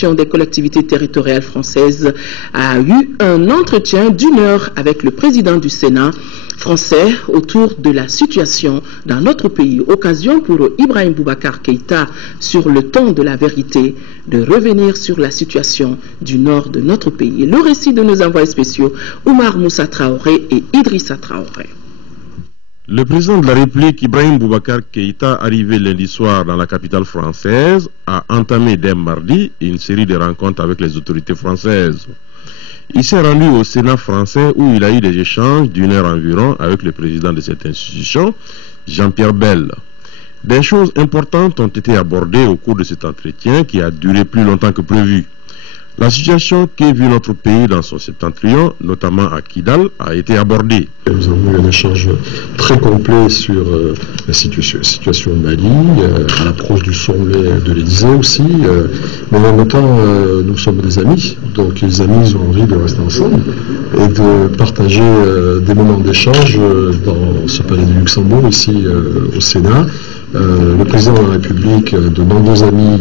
Fédération des collectivités territoriales françaises a eu un entretien d'1 heure avec le président du Sénat français autour de la situation dans notre pays. Occasion pour Ibrahim Boubacar Keïta, sur le ton de la vérité, de revenir sur la situation du nord de notre pays. Le récit de nos envoyés spéciaux, Oumar Moussa Traoré et Idrissa Traoré. Le président de la République, Ibrahim Boubacar Keïta, arrivé lundi soir dans la capitale française, a entamé dès mardi une série de rencontres avec les autorités françaises. Il s'est rendu au Sénat français où il a eu des échanges d'1 heure environ avec le président de cette institution, Jean-Pierre Bel. Des choses importantes ont été abordées au cours de cet entretien qui a duré plus longtemps que prévu. La situation que vit notre pays dans son septentrion, notamment à Kidal, a été abordée. Nous avons eu un échange très complet sur la situation au Mali, à l'approche du sommet de l'Élysée aussi. Mais en même temps, nous sommes des amis. Donc les amis ont envie de rester ensemble et de partager des moments d'échange dans ce palais du Luxembourg, ici au Sénat. Le président de la République, de nombreux amis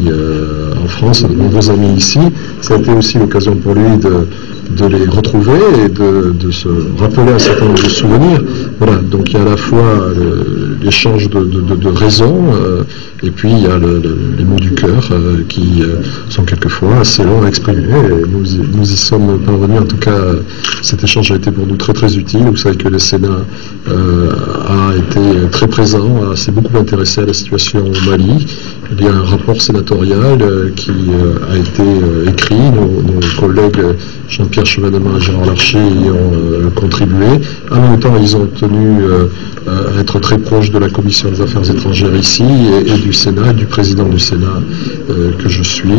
en France, de nombreux amis ici. Ça a été aussi l'occasion pour lui de les retrouver et de se rappeler un certain nombre de souvenirs. Voilà, donc il y a à la fois l'échange de raisons et puis il y a les mots du cœur qui sont quelquefois assez longs à exprimer. Et nous y sommes parvenus. En tout cas, cet échange a été pour nous très très utile. Vous savez que le Sénat a été très présent, s'est beaucoup intéressé à la situation au Mali. Il y a un rapport sénatorial qui a été écrit. Nos collègues Jean-Pierre Chevènement et Gérard Larcher y ont contribué. En même temps, ils ont tenu à être très proches de la Commission des Affaires étrangères ici et du Sénat, et du président du Sénat que je suis.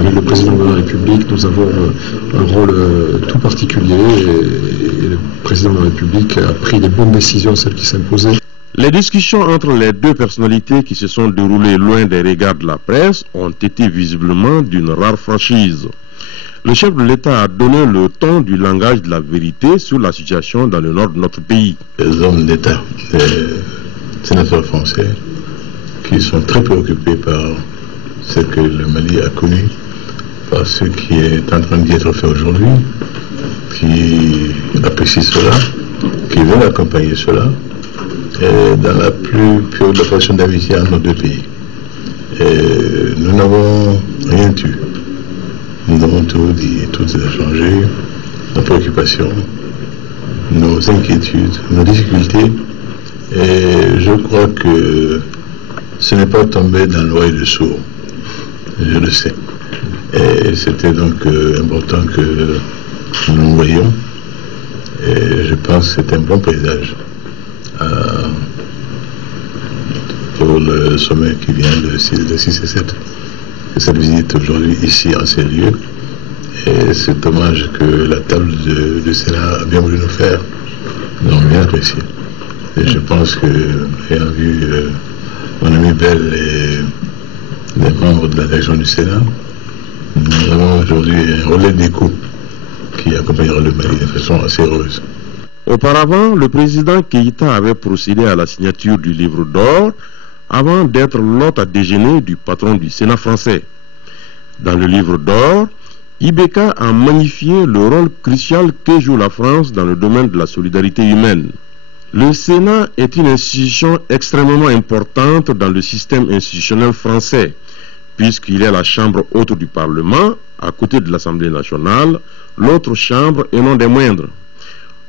Avec le président de la République, nous avons un rôle tout particulier et le président de la République a pris les bonnes décisions, celles qui s'imposaient. Les discussions entre les deux personnalités qui se sont déroulées loin des regards de la presse ont été visiblement d'une rare franchise. Le chef de l'État a donné le ton du langage de la vérité sur la situation dans le nord de notre pays. Les hommes d'État, les sénateurs français, qui sont très préoccupés par ce que le Mali a connu, par ce qui est en train d'y être fait aujourd'hui, qui apprécient cela, qui veulent accompagner cela, et dans la plus pure déclaration d'amitié entre nos deux pays. Et nous n'avons rien tué. Nous avons tout dit, tout échangé, nos préoccupations, nos inquiétudes, nos difficultés. Et je crois que ce n'est pas tombé dans l'oreille de sourd. Je le sais. Et c'était donc important que nous nous voyions. Et je pense que c'est un bon paysage pour le sommet qui vient de 6 et 7. Et cette visite aujourd'hui ici en ces lieux. Et cet hommage que la table du Sénat a bien voulu nous faire, nous avons bien apprécié. Et je pense que, ayant vu mon ami Bell et les membres de la direction du Sénat, nous avons aujourd'hui un relais d'écho qui accompagnera le Mali de façon assez heureuse. Auparavant, le président Keïta avait procédé à la signature du livre d'or avant d'être l'hôte à déjeuner du patron du Sénat français. Dans le livre d'or, Ibeka a magnifié le rôle crucial que joue la France dans le domaine de la solidarité humaine. Le Sénat est une institution extrêmement importante dans le système institutionnel français, puisqu'il est la chambre haute du Parlement, à côté de l'Assemblée nationale, l'autre chambre et non des moindres.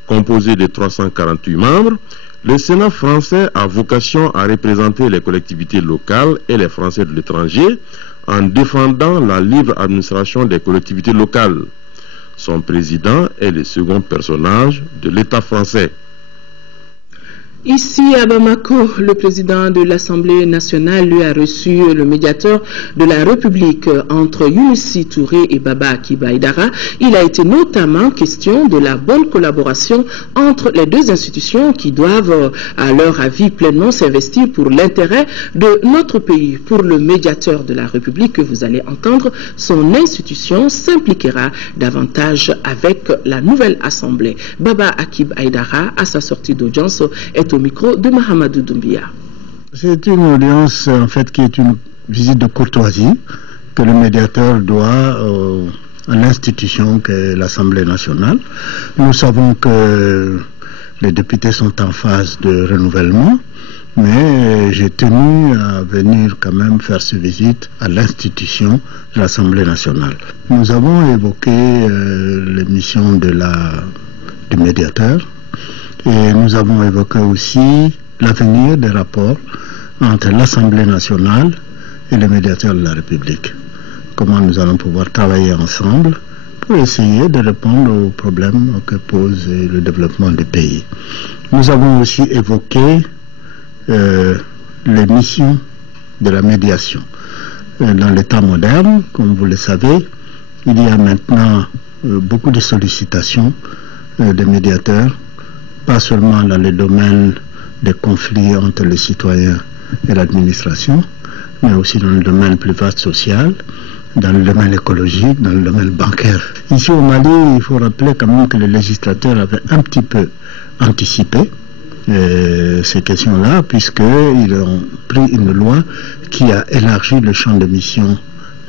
Composé de 348 membres, le Sénat français a vocation à représenter les collectivités locales et les Français de l'étranger en défendant la libre administration des collectivités locales. Son président est le second personnage de l'État français. Ici à Bamako, le président de l'Assemblée nationale lui a reçu le médiateur de la République entre Younousi Touré et Baba Akiba Aïdara. Il a été notamment question de la bonne collaboration entre les deux institutions qui doivent, à leur avis, pleinement s'investir pour l'intérêt de notre pays. Pour le médiateur de la République que vous allez entendre, son institution s'impliquera davantage avec la nouvelle Assemblée. Baba Akiba Aïdara, à sa sortie d'audience, est au micro de Mahamadou Doumbia. C'est une audience en fait qui est une visite de courtoisie que le médiateur doit à l'institution qu'est l'Assemblée nationale. Nous savons que les députés sont en phase de renouvellement, mais j'ai tenu à venir quand même faire cette visite à l'institution de l'Assemblée nationale. Nous avons évoqué les missions du médiateur et nous avons évoqué aussi l'avenir des rapports entre l'Assemblée nationale et le médiateur de la République. Comment nous allons pouvoir travailler ensemble pour essayer de répondre aux problèmes que pose le développement du pays. Nous avons aussi évoqué les missions de la médiation. Dans l'état moderne, comme vous le savez, il y a maintenant beaucoup de sollicitations des médiateurs, pas seulement dans le domaine des conflits entre les citoyens et l'administration, mais aussi dans le domaine plus vaste social, dans le domaine écologique, dans le domaine bancaire. Ici au Mali, il faut rappeler quand même que les législateurs avaient un petit peu anticipé ces questions-là, puisqu'ils ont pris une loi qui a élargi le champ de mission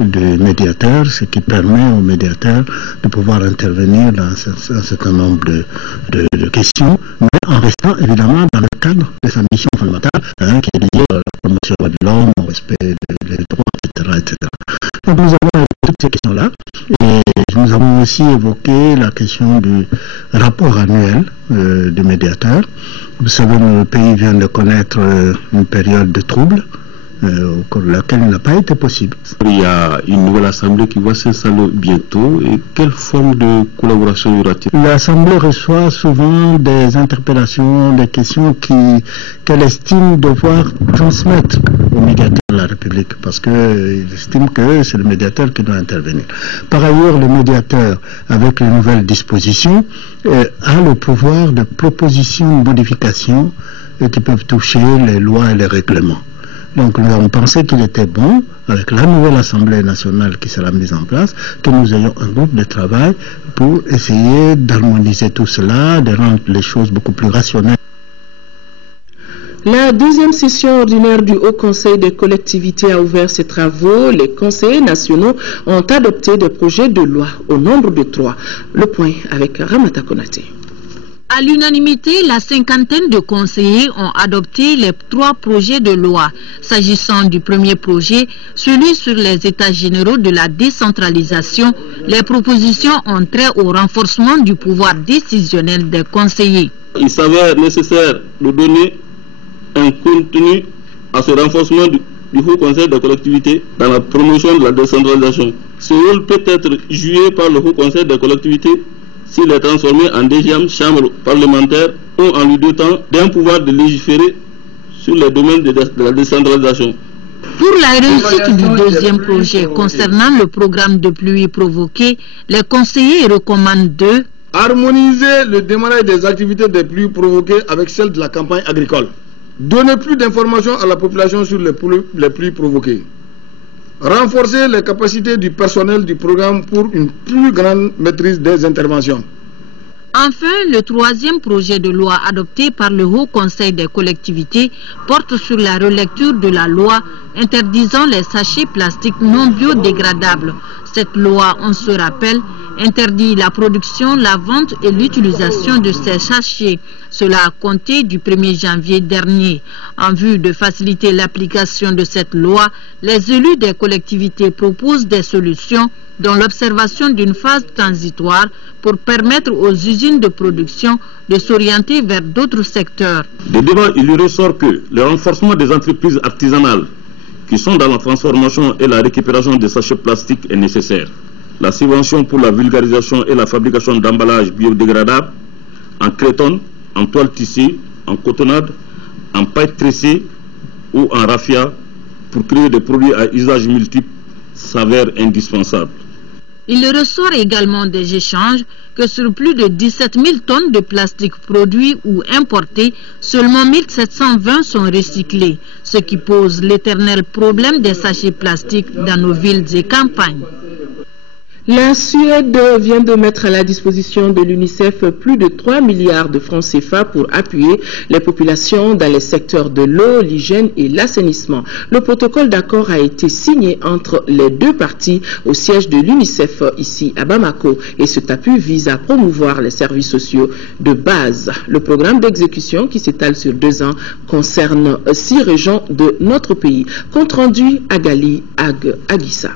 du médiateur, ce qui permet aux médiateurs de pouvoir intervenir dans un certain nombre de questions, mais en restant évidemment dans le cadre de sa mission fondamentale, qui est liée à la promotion de l'homme, au respect des droits, etc. Donc nous avons évoqué toutes ces questions-là, et nous avons aussi évoqué la question du rapport annuel du médiateur. Vous savez, notre pays vient de connaître une période de troubles, au cours de laquelle il n'a pas été possible. Il y a une nouvelle assemblée qui va s'installer bientôt. Et quelle forme de collaboration y aura-t-il? L'assemblée reçoit souvent des interpellations, des questions qu'elle estime devoir transmettre au médiateur de la République, parce qu'il estime que c'est le médiateur qui doit intervenir. Par ailleurs, le médiateur, avec les nouvelles dispositions, a le pouvoir de proposition, de modification qui peuvent toucher les lois et les règlements. Donc nous avons pensé qu'il était bon, avec la nouvelle Assemblée nationale qui sera mise en place, que nous ayons un groupe de travail pour essayer d'harmoniser tout cela, de rendre les choses beaucoup plus rationnelles. La deuxième session ordinaire du Haut Conseil des collectivités a ouvert ses travaux. Les conseillers nationaux ont adopté des projets de loi au nombre de 3. Le point avec Ramata Konaté. À l'unanimité, la cinquantaine de conseillers ont adopté les 3 projets de loi. S'agissant du premier projet, celui sur les états généraux de la décentralisation, les propositions ont trait au renforcement du pouvoir décisionnel des conseillers. Il s'avère nécessaire de donner un contenu à ce renforcement du Haut Conseil des collectivités dans la promotion de la décentralisation. Ce rôle peut être joué par le Haut Conseil des collectivités s'il est transformé en deuxième chambre parlementaire ou en lui dotant d'un pouvoir de légiférer sur les domaines de la décentralisation. Pour la réussite du deuxième projet concernant le programme de pluie provoquée, les conseillers recommandent de harmoniser le démarrage des activités des pluies provoquées avec celles de la campagne agricole, donner plus d'informations à la population sur les pluies provoquées, renforcer les capacités du personnel du programme pour une plus grande maîtrise des interventions. Enfin, le troisième projet de loi adopté par le Haut Conseil des collectivités porte sur la relecture de la loi interdisant les sachets plastiques non biodégradables. Cette loi, on se rappelle, interdit la production, la vente et l'utilisation de ces sachets. Cela a compté du 1er janvier dernier. En vue de faciliter l'application de cette loi, les élus des collectivités proposent des solutions, dont l'observation d'une phase transitoire pour permettre aux usines de production de s'orienter vers d'autres secteurs. Des débats, il ressort que le renforcement des entreprises artisanales qui sont dans la transformation et la récupération des sachets plastiques est nécessaire. La subvention pour la vulgarisation et la fabrication d'emballages biodégradables en crétonne, en toile tissée, en cotonnade, en paille tressée ou en raffia pour créer des produits à usage multiple s'avère indispensable. Il ressort également des échanges que sur plus de 17 000 tonnes de plastique produits ou importés, seulement 1720 sont recyclés, ce qui pose l'éternel problème des sachets plastiques dans nos villes et campagnes. La Suède vient de mettre à la disposition de l'UNICEF plus de 3 milliards de francs CFA pour appuyer les populations dans les secteurs de l'eau, l'hygiène et l'assainissement. Le protocole d'accord a été signé entre les deux parties au siège de l'UNICEF ici à Bamako et cet appui vise à promouvoir les services sociaux de base. Le programme d'exécution qui s'étale sur 2 ans concerne 6 régions de notre pays. Compte rendu à Gali Aguissa.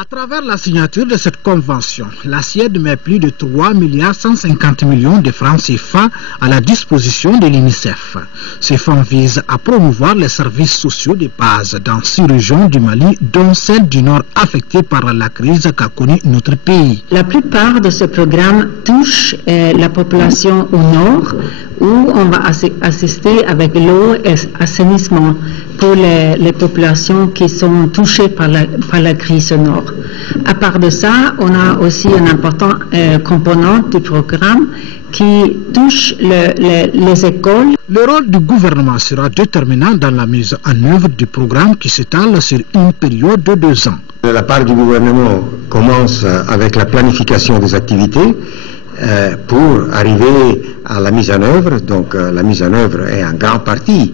À travers la signature de cette convention, la Suède met plus de 3 150 millions de francs CFA à la disposition de l'UNICEF. Ces fonds visent à promouvoir les services sociaux de base dans 6 régions du Mali, dont celle du Nord affectée par la crise qu'a connue notre pays. La plupart de ce programme touche la population au Nord, où on va assister avec l'eau et l'assainissement pour les populations qui sont touchées par la crise au Nord. À part de ça, on a aussi un important component du programme qui touche les écoles. Le rôle du gouvernement sera déterminant dans la mise en œuvre du programme qui s'étale sur une période de 2 ans. La part du gouvernement commence avec la planification des activités pour arriver à la mise en œuvre. Donc la mise en œuvre est en grande partie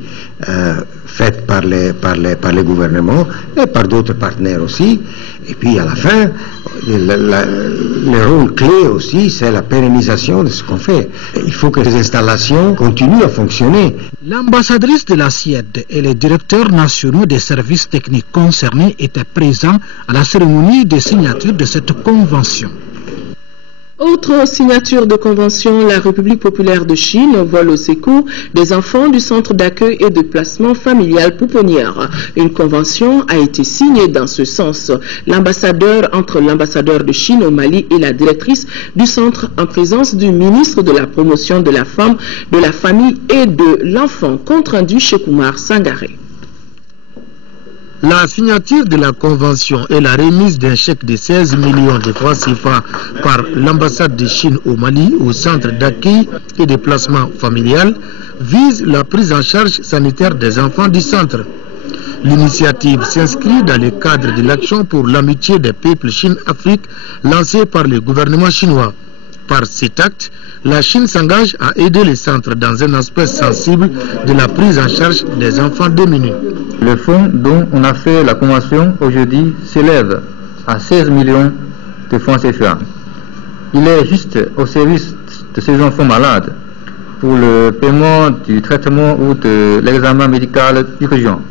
faite par les gouvernements et par d'autres partenaires aussi. Et puis à la fin, le rôle clé aussi, c'est la pérennisation de ce qu'on fait. Il faut que les installations continuent à fonctionner. L'ambassadrice de la Suède et les directeurs nationaux des services techniques concernés étaient présents à la cérémonie de signature de cette convention. Autre signature de convention, la République populaire de Chine vole au secours des enfants du centre d'accueil et de placement familial Pouponnière. Une convention a été signée dans ce sens. Entre l'ambassadeur de Chine au Mali et la directrice du centre en présence du ministre de la promotion de la femme, de la famille et de l'enfant, compte rendu chez Koumar Sangaré. La signature de la convention et la remise d'un chèque de 16 millions de francs CFA par l'ambassade de Chine au Mali au centre d'accueil et de placement familial vise la prise en charge sanitaire des enfants du centre. L'initiative s'inscrit dans le cadre de l'action pour l'amitié des peuples Chine-Afrique lancée par le gouvernement chinois. Par cet acte, la Chine s'engage à aider les centres dans un aspect sensible de la prise en charge des enfants démunis. Le fonds dont on a fait la convention aujourd'hui s'élève à 16 millions de francs CFA. Il est juste au service de ces enfants malades pour le paiement du traitement ou de l'examen médical urgent.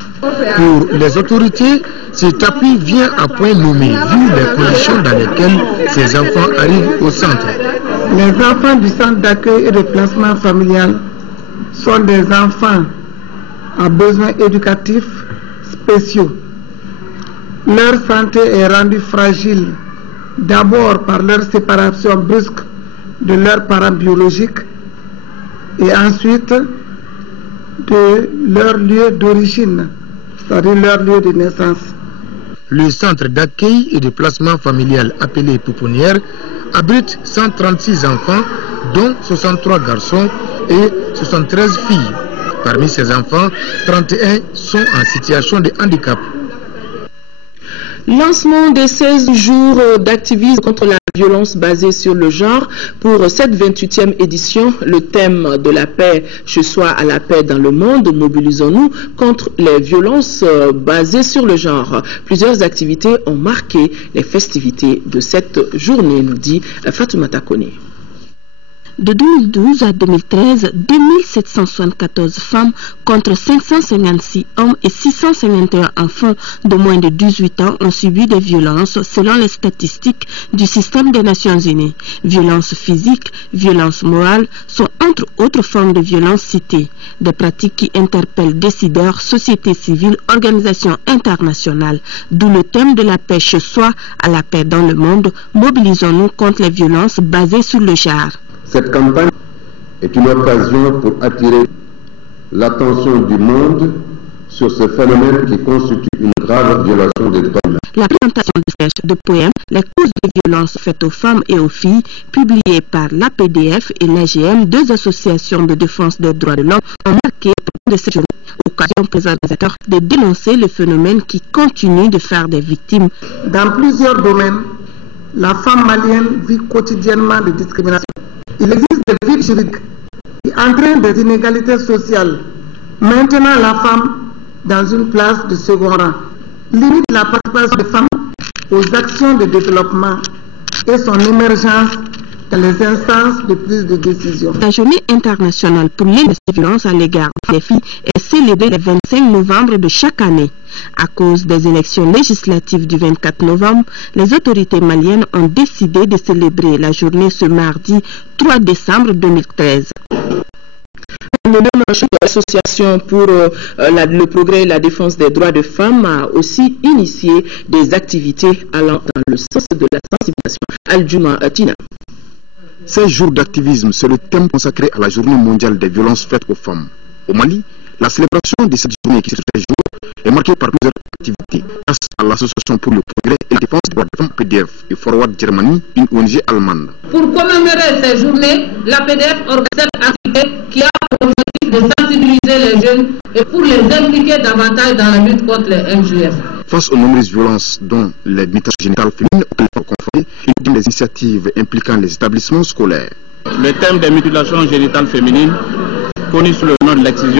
Pour les autorités, cet appui vient à point nommé vu les conditions dans lesquelles ces enfants arrivent au centre. Les enfants du centre d'accueil et de placement familial sont des enfants à besoins éducatifs spéciaux. Leur santé est rendue fragile d'abord par leur séparation brusque de leurs parents biologiques et ensuite de leur lieu d'origine, c'est-à-dire leur lieu de naissance. Le centre d'accueil et de placement familial appelé Pouponnière abrite 136 enfants, dont 63 garçons et 73 filles. Parmi ces enfants, 31 sont en situation de handicap. Lancement des 16 jours d'activisme contre la violence basée sur le genre pour cette 28e édition. Le thème de la paix, je sois à la paix dans le monde, mobilisons-nous contre les violences basées sur le genre. Plusieurs activités ont marqué les festivités de cette journée, nous dit Fatoumata Kone. De 2012 à 2013, 2774 femmes contre 556 hommes et 651 enfants de moins de 18 ans ont subi des violences selon les statistiques du système des Nations Unies. Violences physiques, violences morales sont entre autres formes de violences citées. Des pratiques qui interpellent décideurs, sociétés civiles, organisations internationales. D'où le thème de la paix chez soi à la paix dans le monde. Mobilisons-nous contre les violences basées sur le genre. Cette campagne est une occasion pour attirer l'attention du monde sur ce phénomène qui constitue une grave violation des droits humains. La présentation de sketchs, de poèmes, les causes de violences faites aux femmes et aux filles, publiées par l'APDF et l'AGM, deux associations de défense des droits de l'homme, ont marqué de cette journée occasion présentateur de dénoncer le phénomène qui continue de faire des victimes. Dans plusieurs domaines, la femme malienne vit quotidiennement des discriminations. Il existe des vides juridiques qui entraînent des inégalités sociales, maintenant la femme dans une place de second rang, limite la participation des femmes aux actions de développement et son émergence dans les instances de prise de décision. La journée internationale pour l'élimination des violences à l'égard des filles est célébrée le 25 novembre de chaque année. À cause des élections législatives du 24 novembre, les autorités maliennes ont décidé de célébrer la journée ce mardi 3 décembre 2013. L'association pour le progrès et la défense des droits de femmes a aussi initié des activités allant dans le sens de la sensibilisation. Al-Juma Tina. 16 jours d'activisme, c'est le thème consacré à la journée mondiale des violences faites aux femmes. Au Mali, la célébration de cette journée qui se fait jour est marquée par plusieurs activités. Grâce à l'association pour le progrès et la défense des droits de femmes PDF et Forward Germany, une ONG allemande. Pour commémorer ces journées, la PDF organise cette activité qui a pour objectif de sensibiliser les jeunes et pour les impliquer davantage dans la lutte contre les MJF. Face aux nombreuses violences dont les mutilations génitales féminines auxquelles elles sont confrontées, il y a des initiatives impliquant les établissements scolaires. Le thème des mutilations génitales féminines, connu sous le nom de l'excision,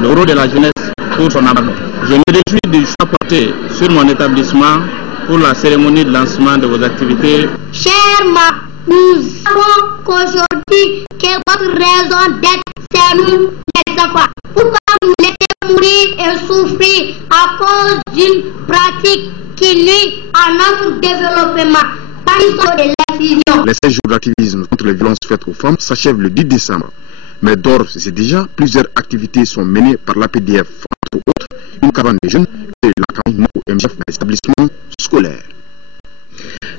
le rôle de la jeunesse pour son abandon. Je me réjouis du choix porté sur mon établissement pour la cérémonie de lancement de vos activités. Chers ma, nous savons qu'aujourd'hui que votre raison d'être, c'est nous les enfants. Pourquoi nous laisser mourir et souffrir à cause d'une pratique qui nuit à notre développement? De l'excision. Les 16 jours d'activisme contre les violences faites aux femmes s'achèvent le 10 décembre. Mais d'ores et déjà, plusieurs activités sont menées par l'APDF, entre autres une caravane de jeunes et la campagne MJF dans les établissements scolaires.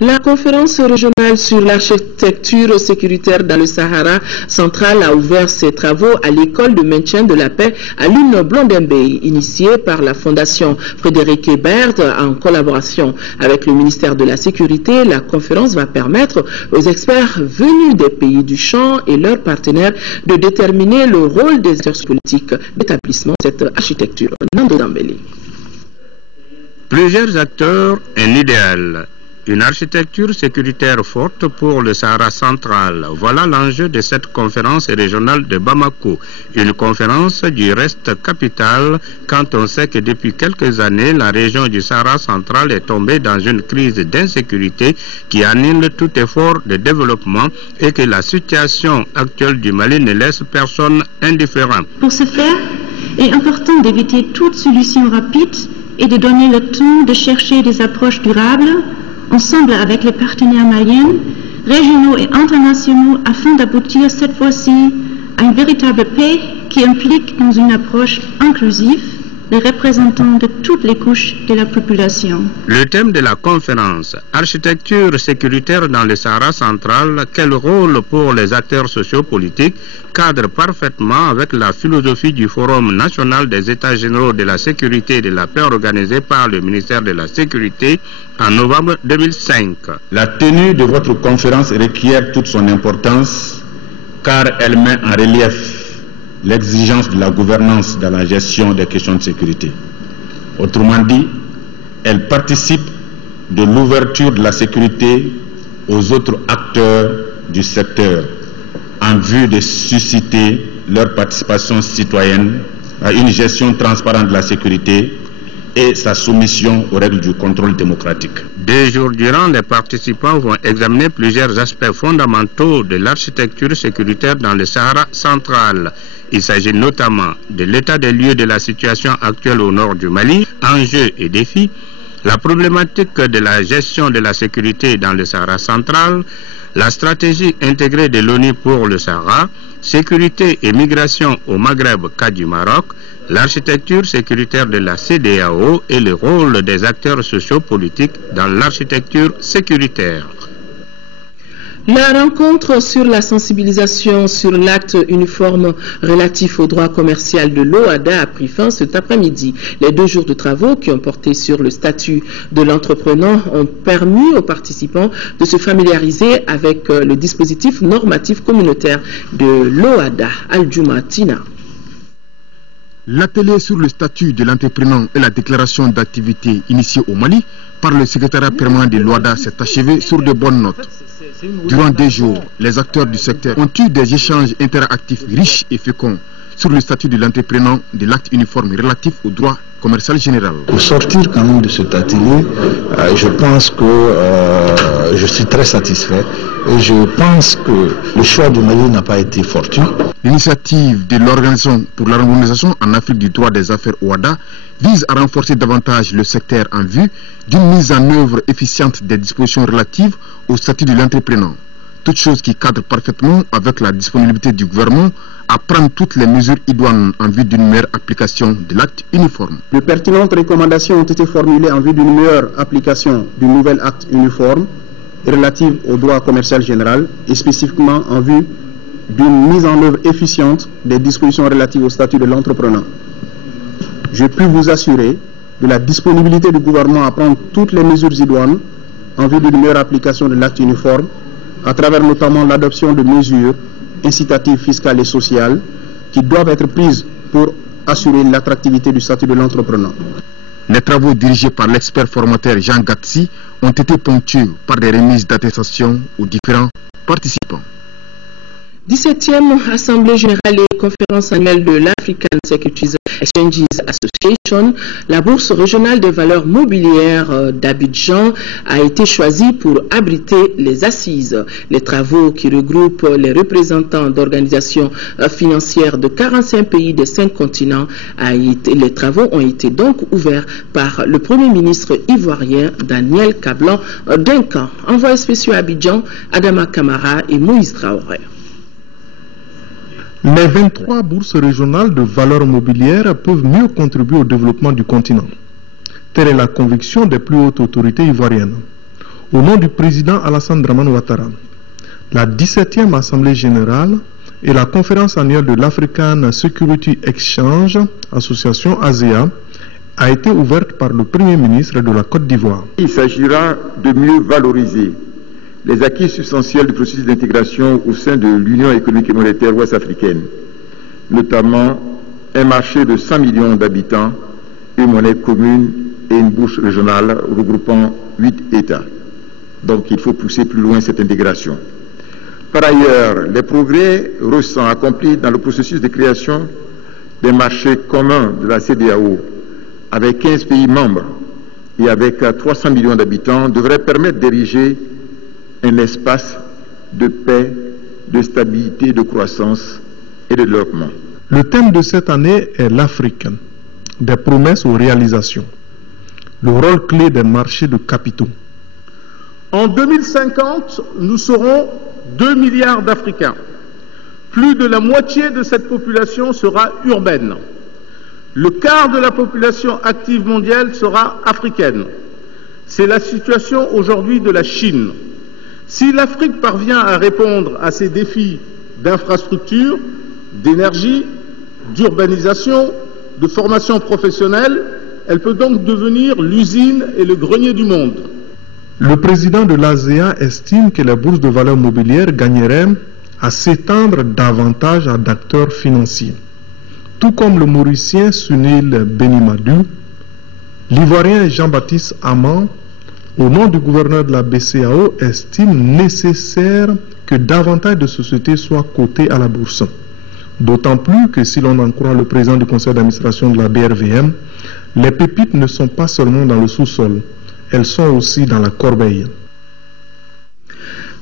La conférence régionale sur l'architecture sécuritaire dans le Sahara central a ouvert ses travaux à l'école de maintien de la paix à l'une Blondembey, initiée par la Fondation Frédéric Ebert en collaboration avec le ministère de la Sécurité. La conférence va permettre aux experts venus des pays du champ et leurs partenaires de déterminer le rôle des acteurs politiques d'établissement de cette architecture. Nando Dambélé. Plusieurs acteurs, un idéal. Une architecture sécuritaire forte pour le Sahara central. Voilà l'enjeu de cette conférence régionale de Bamako. Une conférence du reste capital quand on sait que depuis quelques années, la région du Sahara central est tombée dans une crise d'insécurité qui annule tout effort de développement et que la situation actuelle du Mali ne laisse personne indifférent. Pour ce faire, il est important d'éviter toute solution rapide et de donner le temps de chercher des approches durables ensemble avec les partenaires maliens, régionaux et internationaux afin d'aboutir cette fois-ci à une véritable paix qui implique dans une approche inclusive les représentants de toutes les couches de la population. Le thème de la conférence, architecture sécuritaire dans le Sahara central, quel rôle pour les acteurs sociopolitiques, cadre parfaitement avec la philosophie du Forum national des États généraux de la sécurité et de la paix organisé par le ministère de la Sécurité en novembre 2005. La tenue de votre conférence requiert toute son importance car elle met en relief l'exigence de la gouvernance dans la gestion des questions de sécurité. Autrement dit, elle participe de l'ouverture de la sécurité aux autres acteurs du secteur en vue de susciter leur participation citoyenne à une gestion transparente de la sécurité et sa soumission aux règles du contrôle démocratique. 2 jours durant, les participants vont examiner plusieurs aspects fondamentaux de l'architecture sécuritaire dans le Sahara central. Il s'agit notamment de l'état des lieux de la situation actuelle au nord du Mali, enjeux et défis, la problématique de la gestion de la sécurité dans le Sahara central, la stratégie intégrée de l'ONU pour le Sahara, sécurité et migration au Maghreb cas du Maroc, l'architecture sécuritaire de la CEDEAO et le rôle des acteurs sociopolitiques dans l'architecture sécuritaire. La rencontre sur la sensibilisation sur l'acte uniforme relatif au droit commercial de l'OADA a pris fin cet après-midi. Les 2 jours de travaux qui ont porté sur le statut de l'entrepreneur ont permis aux participants de se familiariser avec le dispositif normatif communautaire de l'OADA. Al-Juma Tina. L'atelier sur le statut de l'entrepreneur et la déclaration d'activité initiée au Mali par le secrétariat permanent de l'OADA s'est achevé sur de bonnes notes. Durant 2 jours, les acteurs du secteur ont eu des échanges interactifs riches et féconds sur le statut de l'entrepreneur de l'acte uniforme relatif au droit commercial général. Pour sortir quand même de cet atelier, je pense que je suis très satisfait et je pense que le choix du Mali n'a pas été fortuit. L'initiative de l'Organisation pour l'harmonisation en Afrique du droit des affaires OADA vise à renforcer davantage le secteur en vue d'une mise en œuvre efficiente des dispositions relatives au statut de l'entrepreneur. Toute chose qui cadre parfaitement avec la disponibilité du gouvernement à prendre toutes les mesures idoines en vue d'une meilleure application de l'acte uniforme. De pertinentes recommandations ont été formulées en vue d'une meilleure application du nouvel acte uniforme relative au droit commercial général et spécifiquement en vue d'une mise en œuvre efficiente des dispositions relatives au statut de l'entrepreneur. Je puis vous assurer de la disponibilité du gouvernement à prendre toutes les mesures idoines en vue d'une meilleure application de l'acte uniforme à travers notamment l'adoption de mesures incitatives fiscales et sociales qui doivent être prises pour assurer l'attractivité du statut de l'entrepreneur. Les travaux dirigés par l'expert formateur Jean Gatsi ont été ponctués par des remises d'attestation aux différents participants. 17e Assemblée générale et conférence annuelle de l'African Securities Exchanges Association, la bourse régionale des valeurs mobilières d'Abidjan a été choisie pour abriter les assises. Les travaux qui regroupent les représentants d'organisations financières de 45 pays des 5 continents, les travaux ont été donc ouverts par le Premier ministre ivoirien Daniel Kablan Duncan. Envoyés spéciaux à Abidjan, Adama Kamara et Moïse Traoré. Les 23 bourses régionales de valeurs mobilières peuvent mieux contribuer au développement du continent. Telle est la conviction des plus hautes autorités ivoiriennes. Au nom du président Alassane Dramane Ouattara, la 17e Assemblée générale et la conférence annuelle de l'African Security Exchange Association ASEA a été ouverte par le Premier ministre de la Côte d'Ivoire. Il s'agira de mieux valoriser les acquis substantiels du processus d'intégration au sein de l'Union économique et monétaire ouest-africaine, notamment un marché de 100 millions d'habitants, une monnaie commune et une bourse régionale regroupant 8 États. Donc il faut pousser plus loin cette intégration. Par ailleurs, les progrès récents accomplis dans le processus de création des marchés communs de la CEDEAO avec 15 pays membres et avec 300 millions d'habitants devraient permettre d'ériger un espace de paix, de stabilité, de croissance et de développement. Le thème de cette année est l'Afrique, des promesses aux réalisations, le rôle clé des marchés de capitaux. En 2050, nous serons 2 milliards d'Africains. Plus de la moitié de cette population sera urbaine. Le quart de la population active mondiale sera africaine. C'est la situation aujourd'hui de la Chine. Si l'Afrique parvient à répondre à ces défis d'infrastructure, d'énergie, d'urbanisation, de formation professionnelle, elle peut donc devenir l'usine et le grenier du monde. Le président de l'ASEA estime que les bourses de valeurs mobilières gagneraient à s'étendre davantage à d'acteurs financiers. Tout comme le Mauricien Sunil Benimadou, l'Ivoirien Jean-Baptiste Amand, au nom du gouverneur de la BCEAO, estime nécessaire que davantage de sociétés soient cotées à la bourse. D'autant plus que si l'on en croit le président du conseil d'administration de la BRVM, les pépites ne sont pas seulement dans le sous-sol, elles sont aussi dans la corbeille.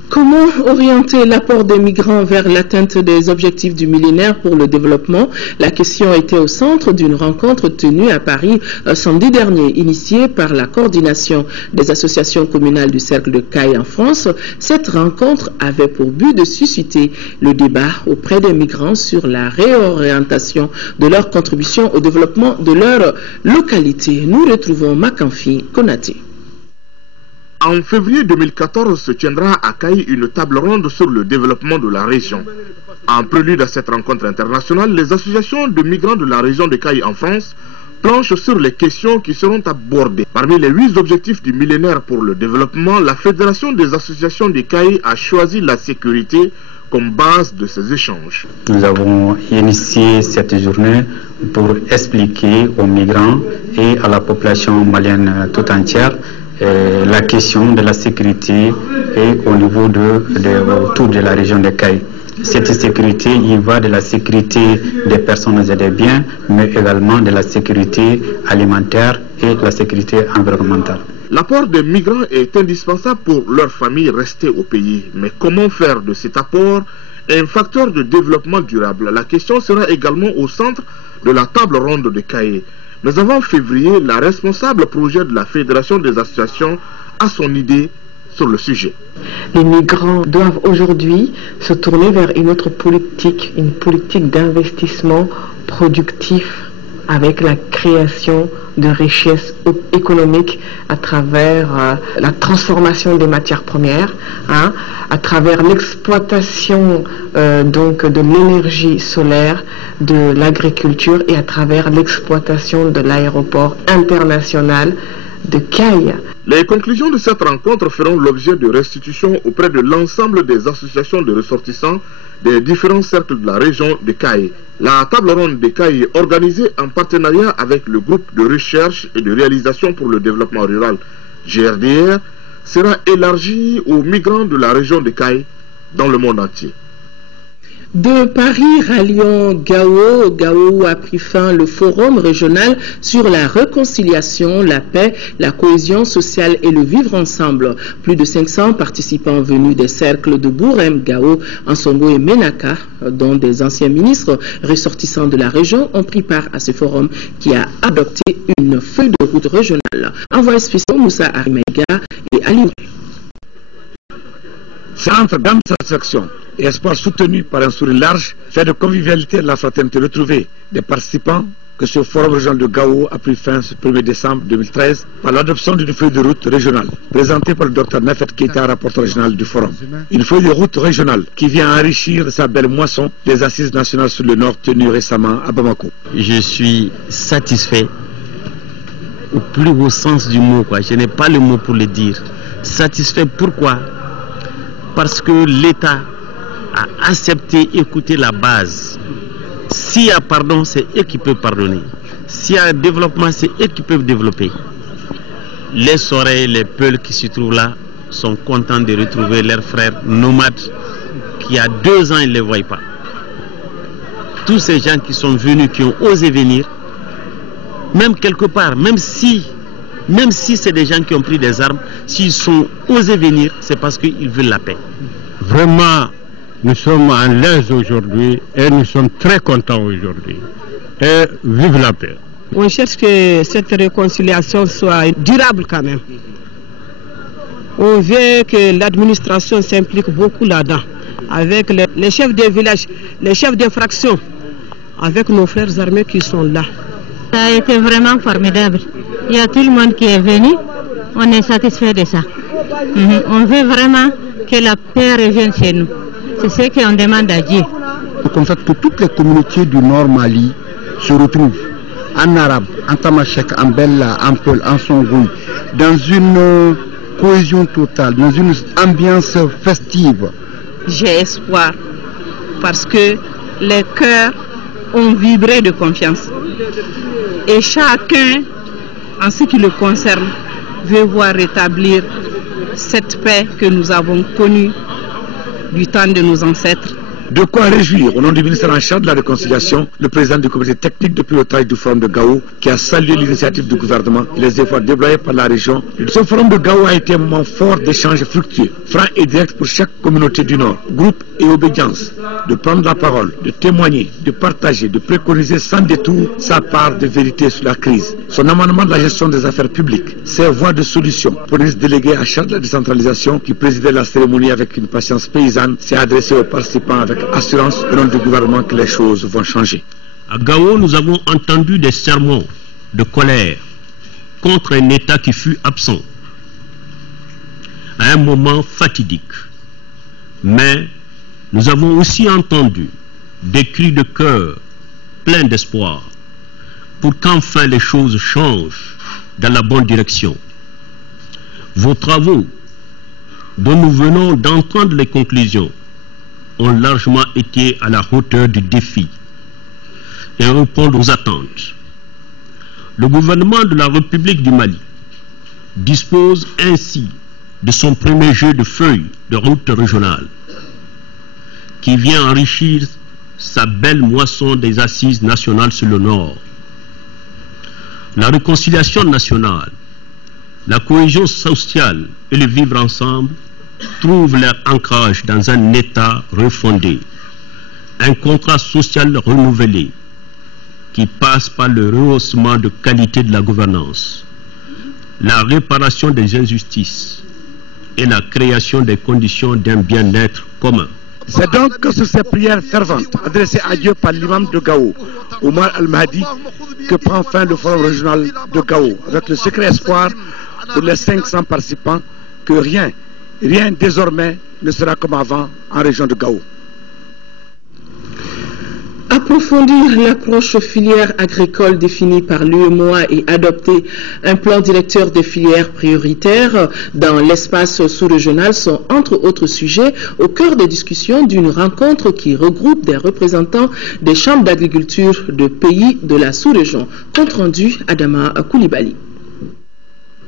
Comment orienter l'apport des migrants vers l'atteinte des objectifs du millénaire pour le développement? La question était au centre d'une rencontre tenue à Paris samedi dernier, initiée par la coordination des associations communales du Cercle de Caille en France. Cette rencontre avait pour but de susciter le débat auprès des migrants sur la réorientation de leur contribution au développement de leur localité. Nous retrouvons Makamfi Konaté. En février 2014 se tiendra à Caille une table ronde sur le développement de la région. En prélude à cette rencontre internationale, les associations de migrants de la région de Caille en France planchent sur les questions qui seront abordées. Parmi les 8 objectifs du millénaire pour le développement, la Fédération des associations de Caille a choisi la sécurité comme base de ces échanges. Nous avons initié cette journée pour expliquer aux migrants et à la population malienne tout entière la question de la sécurité et au niveau autour de la région de Caille. Cette sécurité, il va de la sécurité des personnes et des biens, mais également de la sécurité alimentaire et de la sécurité environnementale. L'apport des migrants est indispensable pour leurs familles restées au pays. Mais comment faire de cet apport un facteur de développement durable? La question sera également au centre de la table ronde de Caille. Mais avant février, la responsable projet de la Fédération des associations a son idée sur le sujet. Les migrants doivent aujourd'hui se tourner vers une autre politique, une politique d'investissement productif avec la création de richesses économiques à travers la transformation des matières premières, à travers l'exploitation donc de l'énergie solaire, de l'agriculture et à travers l'exploitation de l'aéroport international de Caille. Les conclusions de cette rencontre feront l'objet de restitution auprès de l'ensemble des associations de ressortissants des différents cercles de la région de Caille. La table ronde de Caille, organisée en partenariat avec le groupe de recherche et de réalisation pour le développement rural GRDR, sera élargie aux migrants de la région de Caille dans le monde entier. De Paris, ralliant Gao. Gao a pris fin le forum régional sur la réconciliation, la paix, la cohésion sociale et le vivre ensemble. Plus de 500 participants venus des cercles de Bourem, Gao, Ansongo et Menaka, dont des anciens ministres ressortissants de la région, ont pris part à ce forum qui a adopté une feuille de route régionale. Envoyé spécial Moussa Arimega et Ali. C'est entre grande satisfaction et espoir soutenu par un sourire large, fait de convivialité et de la fraternité retrouvée des participants que ce forum régional de Gao a pris fin ce 1er décembre 2013 par l'adoption d'une feuille de route régionale présentée par le Dr Nafet Keita, rapporteur régional du forum. Une feuille de route régionale qui vient enrichir de sa belle moisson les assises nationales sur le Nord tenues récemment à Bamako. Je suis satisfait au plus haut sens du mot, quoi. Je n'ai pas le mot pour le dire. Satisfait pourquoi? Parce que l'État a accepté écouter la base. S'il y a pardon, c'est eux qui peuvent pardonner. S'il y a développement, c'est eux qui peuvent développer. Les Sorey, les Peuls qui se trouvent là sont contents de retrouver leurs frères nomades qui a 2 ans ils ne les voient pas. Tous ces gens qui sont venus, qui ont osé venir, même quelque part, même si c'est des gens qui ont pris des armes, s'ils sont osés venir, c'est parce qu'ils veulent la paix. Vraiment, nous sommes en l'aise aujourd'hui et nous sommes très contents aujourd'hui. Et vive la paix. On cherche que cette réconciliation soit durable quand même. On veut que l'administration s'implique beaucoup là-dedans, avec les chefs des villages, les chefs des fractions, avec nos frères armés qui sont là. Ça a été vraiment formidable. Il y a tout le monde qui est venu. On est satisfait de ça. On veut vraiment que la paix revienne chez nous. C'est ce qu'on demande à Dieu. On constate que toutes les communautés du Nord Mali se retrouvent en arabe, en tamashek, en bella, en peul, en songoui, dans une cohésion totale, dans une ambiance festive. J'ai espoir parce que les cœurs ont vibré de confiance. Et chacun, en ce qui le concerne, veut voir rétablir cette paix que nous avons connue du temps de nos ancêtres. De quoi réjouir au nom du ministère en charge de la réconciliation, le président du comité technique de pilotage du forum de Gao, qui a salué l'initiative du gouvernement et les efforts déployés par la région. Ce forum de Gao a été un moment fort d'échanges fructueux, franc et direct pour chaque communauté du Nord, groupe et obédience, de prendre la parole, de témoigner, de partager, de préconiser sans détour sa part de vérité sur la crise, son amendement de la gestion des affaires publiques, ses voies de solution. Pour le ministre délégué en charge de la décentralisation, qui présidait la cérémonie avec une patience paysanne, s'est adressé aux participants avec assurance au nom du gouvernement que les choses vont changer. À Gao, nous avons entendu des sermons de colère contre un État qui fut absent à un moment fatidique. Mais nous avons aussi entendu des cris de cœur pleins d'espoir pour qu'enfin les choses changent dans la bonne direction. Vos travaux, dont nous venons d'entendre les conclusions, ont largement été à la hauteur du défi et répondent aux attentes. Le gouvernement de la République du Mali dispose ainsi de son premier jeu de feuilles de route régionale qui vient enrichir sa belle moisson des assises nationales sur le Nord. La réconciliation nationale, la cohésion sociale et le vivre ensemble trouvent leur ancrage dans un État refondé, un contrat social renouvelé qui passe par le rehaussement de qualité de la gouvernance, la réparation des injustices et la création des conditions d'un bien-être commun. C'est donc sur ces prières ferventes adressées à Dieu par l'imam de Gao, Omar Al-Mahdi, que prend fin le forum régional de Gao, avec le secret espoir pour les 500 participants que rien désormais ne sera comme avant en région de Gao. Approfondir l'approche filière agricole définie par l'UEMOA et adopter un plan directeur des filières prioritaires dans l'espace sous-régional sont entre autres sujets au cœur des discussions d'une rencontre qui regroupe des représentants des chambres d'agriculture de pays de la sous-région. Compte rendu Adama Koulibaly.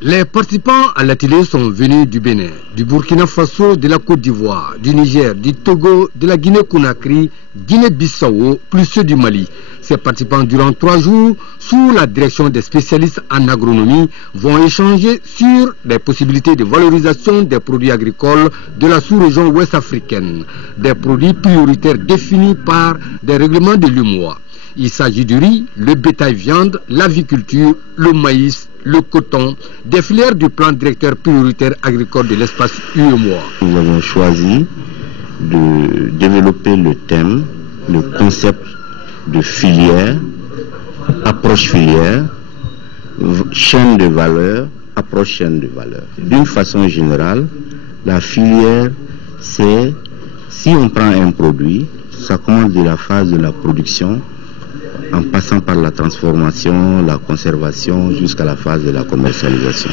Les participants à l'atelier sont venus du Bénin, du Burkina Faso, de la Côte d'Ivoire, du Niger, du Togo, de la Guinée-Conakry, Guinée-Bissau, plus ceux du Mali. Ces participants, durant 3 jours, sous la direction des spécialistes en agronomie, vont échanger sur les possibilités de valorisation des produits agricoles de la sous-région ouest africaine, des produits prioritaires définis par des règlements de l'UEMOA. Il s'agit du riz, le bétail viande, l'aviculture, le maïs, le coton, des filières du plan directeur prioritaire agricole de l'espace UEMOA. Nous avons choisi de développer le thème, le concept de filière, approche filière, chaîne de valeur, approche chaîne de valeur. D'une façon générale, la filière, c'est si on prend un produit, ça commence de la phase de la production, en passant par la transformation, la conservation, jusqu'à la phase de la commercialisation.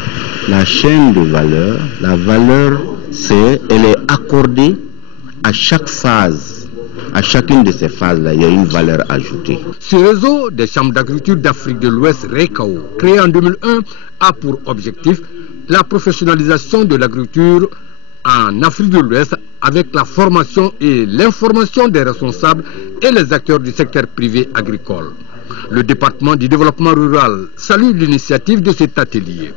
La chaîne de valeur, la valeur, elle est accordée à chaque phase. À chacune de ces phases-là, il y a une valeur ajoutée. Ce réseau des chambres d'agriculture d'Afrique de l'Ouest, RECAO, créé en 2001, a pour objectif la professionnalisation de l'agriculture en Afrique de l'Ouest avec la formation et l'information des responsables et les acteurs du secteur privé agricole. Le département du développement rural salue l'initiative de cet atelier.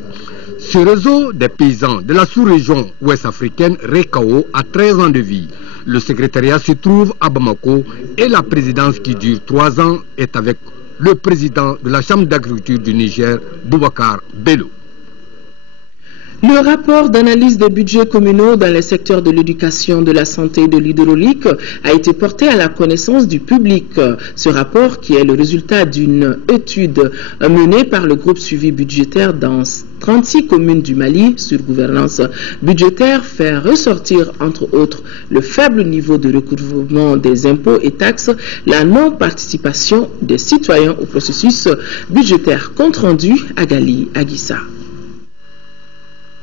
Ce réseau des paysans de la sous-région ouest africaine RECAO a 13 ans de vie. Le secrétariat se trouve à Bamako et la présidence qui dure 3 ans est avec le président de la Chambre d'agriculture du Niger, Boubacar Bello. Le rapport d'analyse des budgets communaux dans les secteurs de l'éducation, de la santé et de l'hydraulique a été porté à la connaissance du public. Ce rapport, qui est le résultat d'une étude menée par le groupe suivi budgétaire dans 36 communes du Mali sur gouvernance budgétaire, fait ressortir entre autres le faible niveau de recouvrement des impôts et taxes, la non-participation des citoyens au processus budgétaire. Compte rendu Agali Aguissa.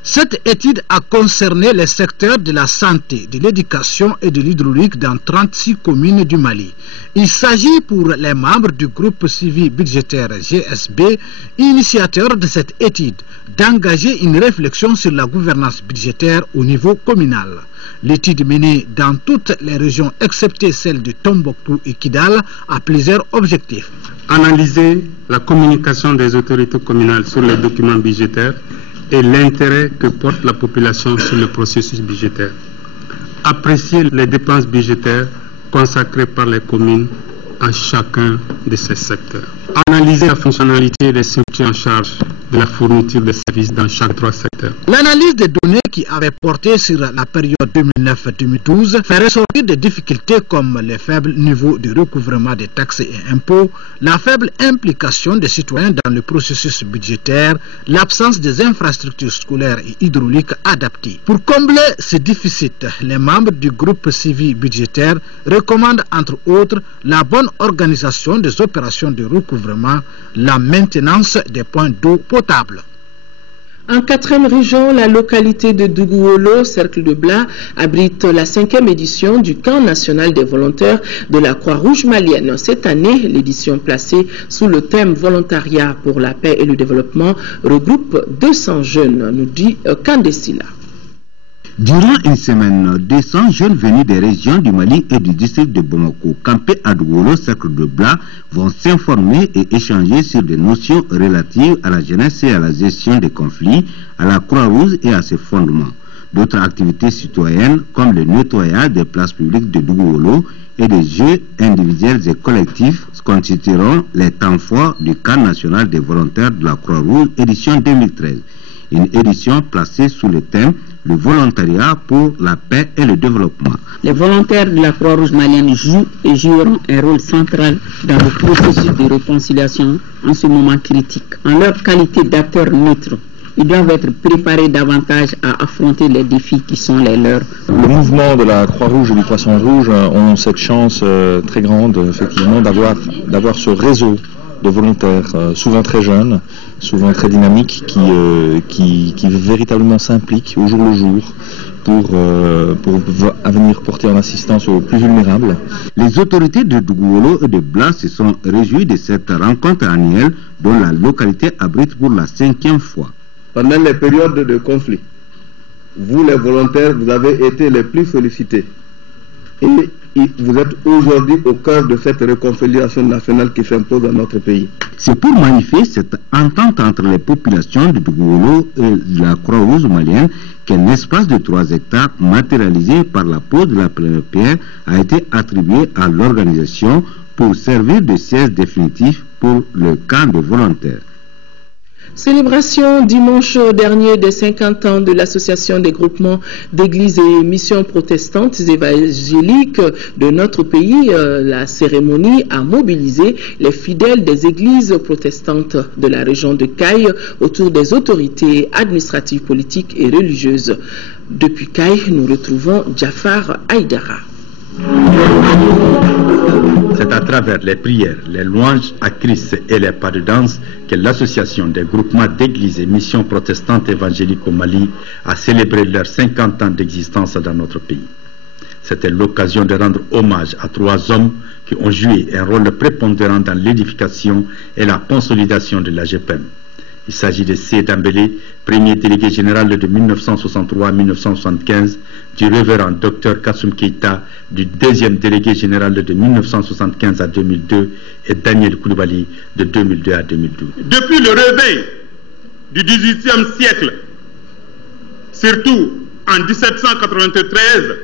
Cette étude a concerné les secteurs de la santé, de l'éducation et de l'hydraulique dans 36 communes du Mali. Il s'agit pour les membres du groupe suivi budgétaire GSB, initiateur de cette étude, d'engager une réflexion sur la gouvernance budgétaire au niveau communal. L'étude menée dans toutes les régions excepté celle de Tombouctou et Kidal a plusieurs objectifs. Analyser la communication des autorités communales sur les documents budgétaires et l'intérêt que porte la population sur le processus budgétaire. Apprécier les dépenses budgétaires consacrées par les communes en chacun de ces secteurs. Analyser la fonctionnalité des structures en charge de la fourniture des services dans chaque 3 secteurs. L'analyse des données qui avait porté sur la période 2009-2012 fait ressortir des difficultés comme les faibles niveaux de recouvrement des taxes et impôts, la faible implication des citoyens dans le processus budgétaire, l'absence des infrastructures scolaires et hydrauliques adaptées. Pour combler ce déficit, les membres du groupe suivi budgétaire recommandent entre autres la bonne organisation des opérations de recouvrement, la maintenance des points d'eau potable. En 4e région, la localité de Dougouolo, Cercle de Blas, abrite la 5e édition du camp national des volontaires de la Croix-Rouge malienne. Cette année, l'édition placée sous le thème volontariat pour la paix et le développement regroupe 200 jeunes, nous dit Kandesila. Durant une semaine, 200 jeunes venus des régions du Mali et du district de Bamako, campés à Dougouolo, Cercle de Blas, vont s'informer et échanger sur des notions relatives à la jeunesse et à la gestion des conflits, à la Croix-Rouge et à ses fondements. D'autres activités citoyennes, comme le nettoyage des places publiques de Dougouolo et des jeux individuels et collectifs, constitueront les temps forts du camp national des volontaires de la Croix-Rouge, édition 2013. Une édition placée sous le thème le volontariat pour la paix et le développement. Les volontaires de la Croix-Rouge malienne jouent et joueront un rôle central dans le processus de réconciliation en ce moment critique. En leur qualité d'acteurs neutres, ils doivent être préparés davantage à affronter les défis qui sont les leurs. Le mouvement de la Croix-Rouge et du Poisson Rouge ont cette chance très grande, effectivement, d'avoir ce réseau de volontaires, souvent très jeunes, souvent très dynamiques, qui véritablement s'impliquent au jour le jour pour venir porter en assistance aux plus vulnérables. Les autorités de Dougouolo et de Blas se sont réjouies de cette rencontre annuelle dont la localité abrite pour la 5e fois. Pendant les périodes de conflit, vous les volontaires, vous avez été les plus sollicités. Et vous êtes aujourd'hui au cœur de cette réconciliation nationale qui s'impose dans notre pays. C'est pour magnifier cette entente entre les populations de Dougouolo et de la Croix-Rouge malienne qu'un espace de 3 hectares matérialisé par la pose de la première pierre a été attribué à l'organisation pour servir de siège définitif pour le camp de volontaires. Célébration dimanche dernier des 50 ans de l'association des groupements d'églises et missions protestantes évangéliques de notre pays. La cérémonie a mobilisé les fidèles des églises protestantes de la région de Caille autour des autorités administratives, politiques et religieuses. Depuis Caille, nous retrouvons Jafar Aïdara. C'est à travers les prières, les louanges à Christ et les pas de danse que l'association des groupements d'églises et missions protestantes évangéliques au Mali a célébré leurs 50 ans d'existence dans notre pays. C'était l'occasion de rendre hommage à 3 hommes qui ont joué un rôle prépondérant dans l'édification et la consolidation de la GPM. Il s'agit de C. Dambélé, premier délégué général de 1963 à 1975, du révérend Dr Kassoum Keïta, du 2e délégué général de 1975 à 2002, et Daniel Koulibaly de 2002 à 2012. Depuis le réveil du XVIIIe siècle, surtout en 1793,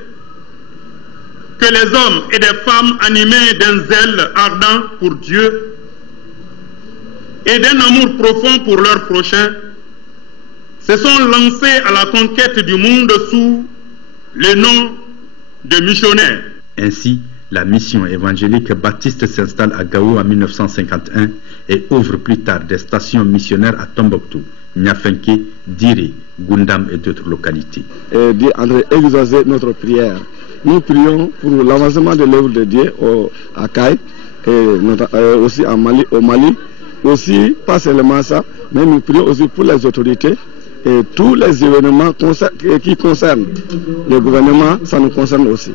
que les hommes et des femmes animés d'un zèle ardent pour Dieu et d'un amour profond pour leur prochain se sont lancés à la conquête du monde sous le nom de missionnaires. Ainsi, la mission évangélique baptiste s'installe à Gao en 1951 et ouvre plus tard des stations missionnaires à Tombouctou, Niafenké, Diré, Gundam et d'autres localités. Et dit André, exaucez notre prière. Nous prions pour l'avancement de l'œuvre de Dieu à Caille et aussi au Mali. Aussi, pas seulement ça, mais nous prions aussi pour les autorités et tous les événements qui concernent le gouvernement, ça nous concerne aussi.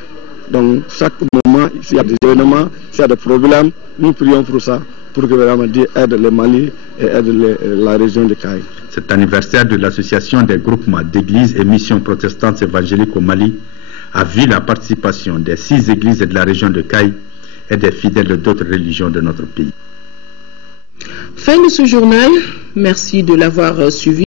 Donc, chaque moment, s'il y a des événements, s'il y a des problèmes, nous prions pour ça, pour que vraiment Dieu aide le Mali et aide la région de Caille. Cet anniversaire de l'association des groupements d'églises et missions protestantes évangéliques au Mali a vu la participation des 6 églises de la région de Caille et des fidèles d'autres religions de notre pays. Fin de ce journal, merci de l'avoir suivi.